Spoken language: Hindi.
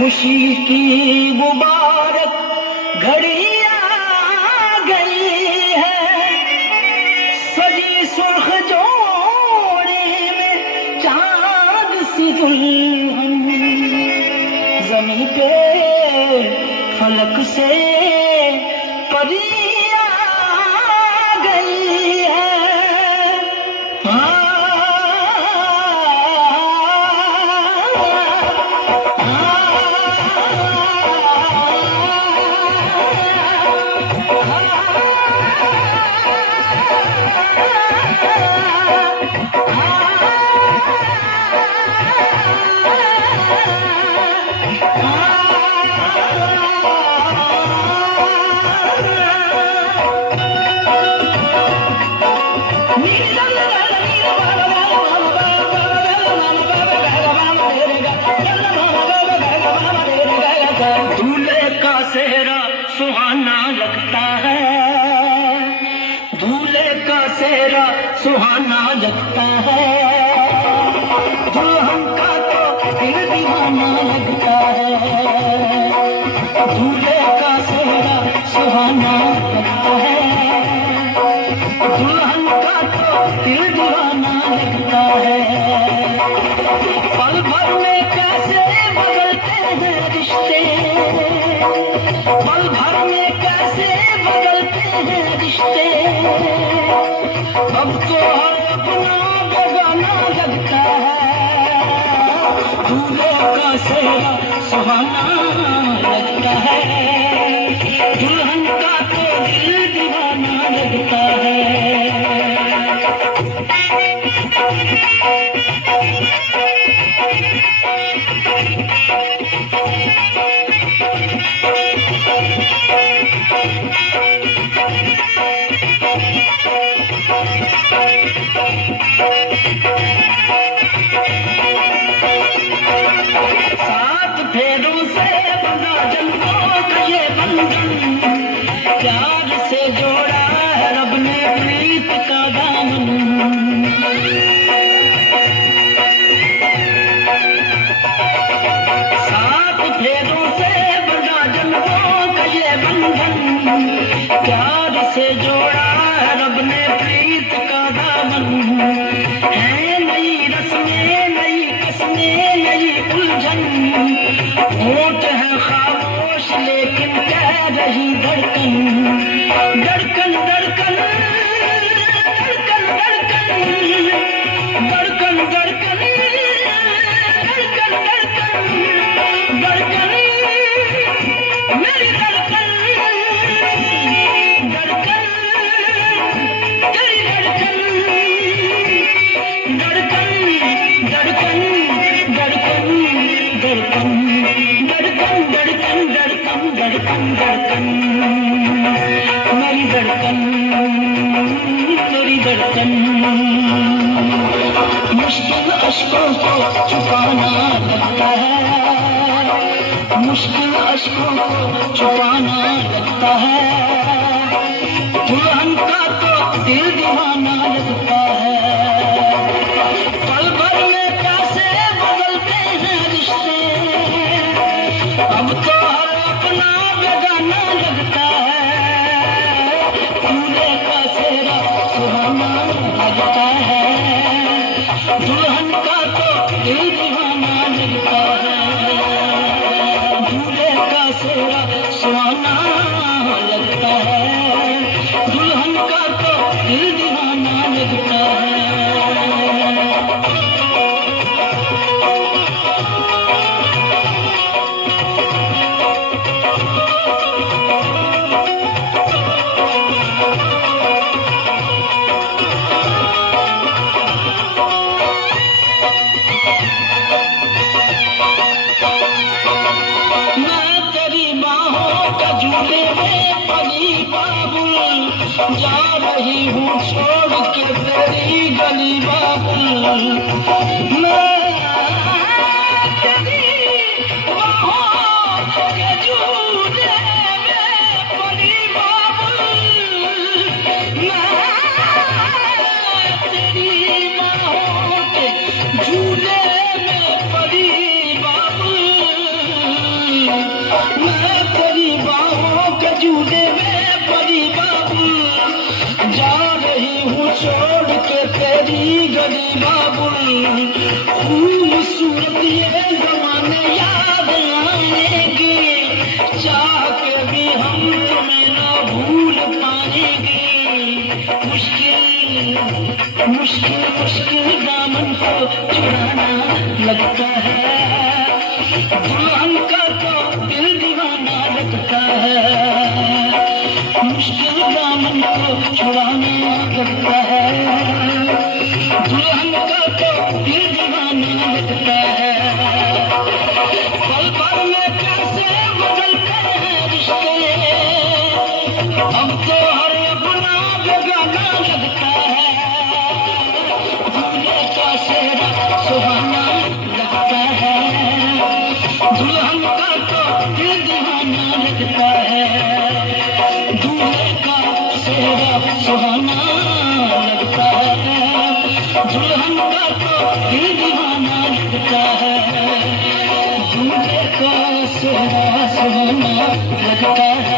खुशी की मुबारक घड़ी आ गई है, सजी सुर्ख जोड़े में चांद सी दुल्हन, ज़मीं पे फलक से परी आ गई है। दूल्हे का सेहरा सुहाना लगता है, दूल्हे का सेहरा सुहाना लगता है, दुल्हन का तो दिल दीवाना लगता है। दूल्हे का सेहरा सुहाना लगता है, दुल्हन का तो दिल दीवाना लगता है। पल भर में कैसे बदलते हैं रिश्ते, पल भर में कैसे बदलते हैं रिश्ते, अब तो हर अपना बेगाना लगता है। दूल्हे का सेहरा सुहाना लगता है, दुल्हन का तो दिल दीवाना लगता है। सात फेरों से बंधा जन्मों का ये बंधन, प्यार से जोड़ा है रब ने प्रीत का दामन। सात फेरों से बंधा जन्मों का ये बंधन, प्यार से जोड़ा है रब ने प्रीत का दामन। है नई रस्में, नई कस्में, नई उलझन, होठ है खामोश लेकिन कह रही धड़कन, धड़कन धड़कन धड़कन धड़कन धड़कन धड़कन धड़कन धड़कन धड़कन मेरी धड़कन धड़कन तेरी धड़कन धड़कन धड़कन धड़कन धड़कन धड़कन धड़कन धड़कन धड़कन धड़कन मेरी धड़कन मेरी धड़कन। मुश्किल अश्कों को छुपाना लगता है, मुश्किल अश्कों को छुपाना लगता है, दुल्हन का तो दिल दीवाना लगता है। पल भर में कैसे बदलते हैं रिश्ते, अब तो हर अपना बेगाना लगता है। दूल्हे का सेहरा सुहाना लगता है, दुल्हन का तो दिल दीवाना लगता है। दूल्हे का सेहरा सुहाना लगता है, दुल्हन का तो दिल दीवाना लगता है। झूले में पली बाबुल, जा रही हूँ छोड़ के तेरी गली बाबुल। मैं लगता है, दुल्हन का तो दिल दीवाना लगता है, मुश्किल दामन को छुड़ाने लगता है, दुल्हन का तो दिल दीवाना लगता है। पल भर में कैसे बदलते हैं रिश्ते, अब तो हर अपना बेगाना लगता है, दूल्हे का सेहरा सुहाना लगता है, दुल्हन का तो दिल दीवाना लगता है, दूल्हे का सेहरा सुहाना लगता है, दुल्हन का तो दिल दीवाना लगता है, दूल्हे का सेहरा सुहाना लगता है।